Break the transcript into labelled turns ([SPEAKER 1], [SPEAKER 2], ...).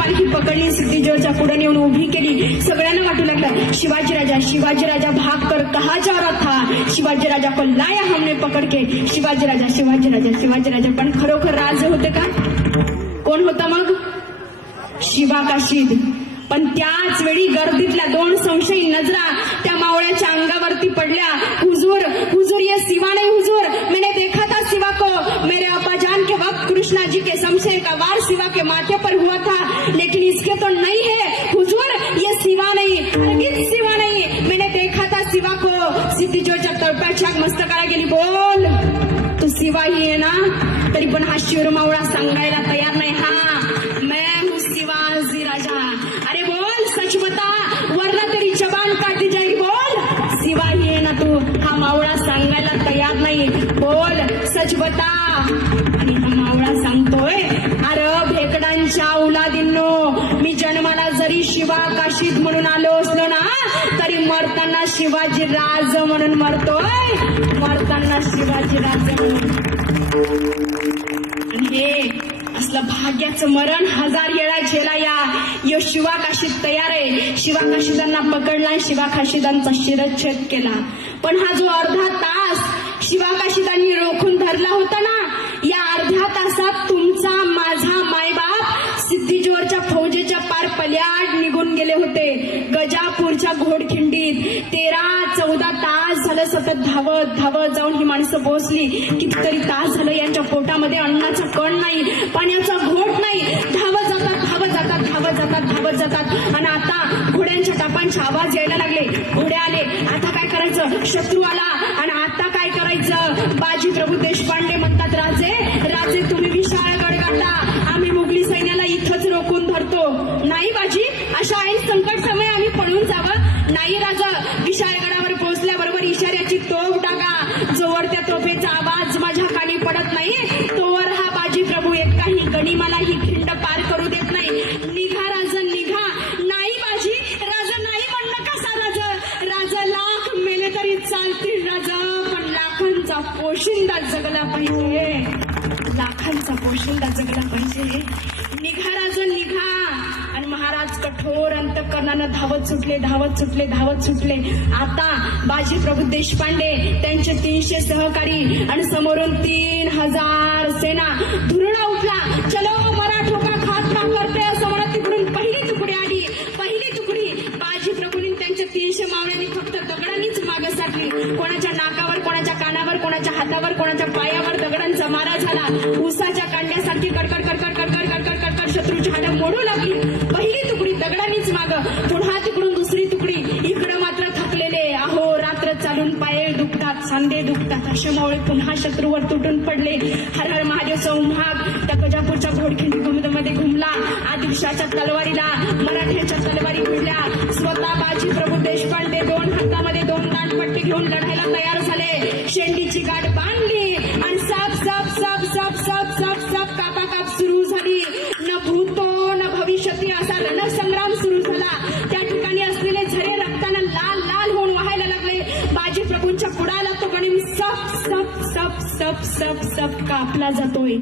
[SPEAKER 1] पालखी पकडली सिद्धीजवळच्या पुढे नेऊन उभी केली. सगळ्यांना वाटू लागलं शिवाजी राजा शिवाजी राजा भाग कर कहा जा रहा था? शिवाजी राजा को लाया हमने पकड के. शिवाजी राजा शिवाजी राजा शिवाजी राजा. पण खरोखर राजे होते का? कोण होता मग? शिवा काशीद पण त्याच वेळी गर्दीतल्या दोन संशयी नजरा त्या मावळ्याच्या अंगावरती पडल्या. हुजूर हुजूर ये शिवा नाही हुजूर. मैंने देखा था शिवा को. मेरे अपाजान के वक्त कृष्णा जी के शमशेर का वार शिवा के माथे पर हुआ पण हा शिरमावळा सांगायला तयार नाही. हा मॅम शिवाजी राजा. अरे बोल सच बता वरना तरी जबान काटी जाई बोल. शिवाजी ये आहे ना तू. हा मावळा सांगायला तयार नाही. बोल सच बता आणि हा मावळा सांगतोय अरे भेकडांच्या औलादींनो मी जन्माला जरी शिवा काशीत म्हणून आलो असलो ना तरी मरताना शिवाजी राज म्हणून मरतोय. मरताना शिवाजी राज म्हणून. असलं भाग्याचं मरण हजार येळा झेला या. यो शिवा काशीद तयार आहे. शिवा काशीदांना पकडला शिवा काशीदांचा शिरच्छेद केला. पण हा जो अर्धा तास सिद्धीजोरच्या फौजेच्या पार पल्याड निघून गेले होते. गजापूरच्या घोडखिंडीत तेरा चौदा तास झालं सतत धावत धावत जाऊन ही माणसं पोहोचली. कितीतरी तास झालं यांच्या पोटामध्ये अन्नाचा कण नाही पाण्याचा घोट नाही. धावत जातात धावत जातात धावत जातात धावत जातात. आणि आता घोड्यांच्या टापांचे आवाज यायला लागले. घोडे आले. आता काय करायचं? शत्रू आला. आणि आता काय करायचं? बाजी प्रभू देशपांडे म्हणतात राजे राजे तुम्ही विशाळ गाठा विशाळगडावर पोहोचल्याबरोबर इशाऱ्याची तोफ टाका जोवर त्या तोफेचा आवाज माझ्या कानी पडत नाही. तोवर हा बाजी प्रभू एक काही गणी मला ही खिंड पार करू देत नाही. निघा राजन निघा. नाही बाजी राजा नाही म्हणणं कसा राजा राजा लाख मेले तरी चालतील राजा पण लाखांचा पोशिंदा जगला पाहिजे. लाखांचा पोशिंदा जगला पाहिजे. निघा राजन निघा. महाराज कठोर अंतकरणानं धावत सुटले धावत सुटले धावत सुटले. आता बाजी प्रभू देशपांडे त्यांचे तीनशे सहकारी आणि समोरून तीन हजार सेना धुरणा उठला. चलो मराठो का खात्मा करते असं म्हणत तिकडून पहिली तुकडी आली. पहिली तुकडी बाजी प्रभूंनी त्यांच्या तीनशे मावळ्यांनी फक्त दगडांनीच मागे साठली कोणाच्या नाकावर कोणाच्या कानावर कोणाच्या हातावर कोणाच्या पायावर दगडांचा मारा झाला. उसा सांधे दुखतात. असे पुन्हा शत्रूवर तुटून पडले. हर हर महादेवचा उम्हाग त्या गजापूरच्या घोडखिंडी मध्ये घुमला. आदिलशाच्या तलवारीला मराठ्याच्या तलवारी भिडल्या स्वतः बाजी प्रभू देशपांडे दोन हातामध्ये दोन दांडपट्टी घेऊन लढायला तयार झाले. शेंडीची गाठ बांधली आणि साप साप साप साप साप साप साप कापाकाप सुरू झाली. सप सप सप कापला जातोय.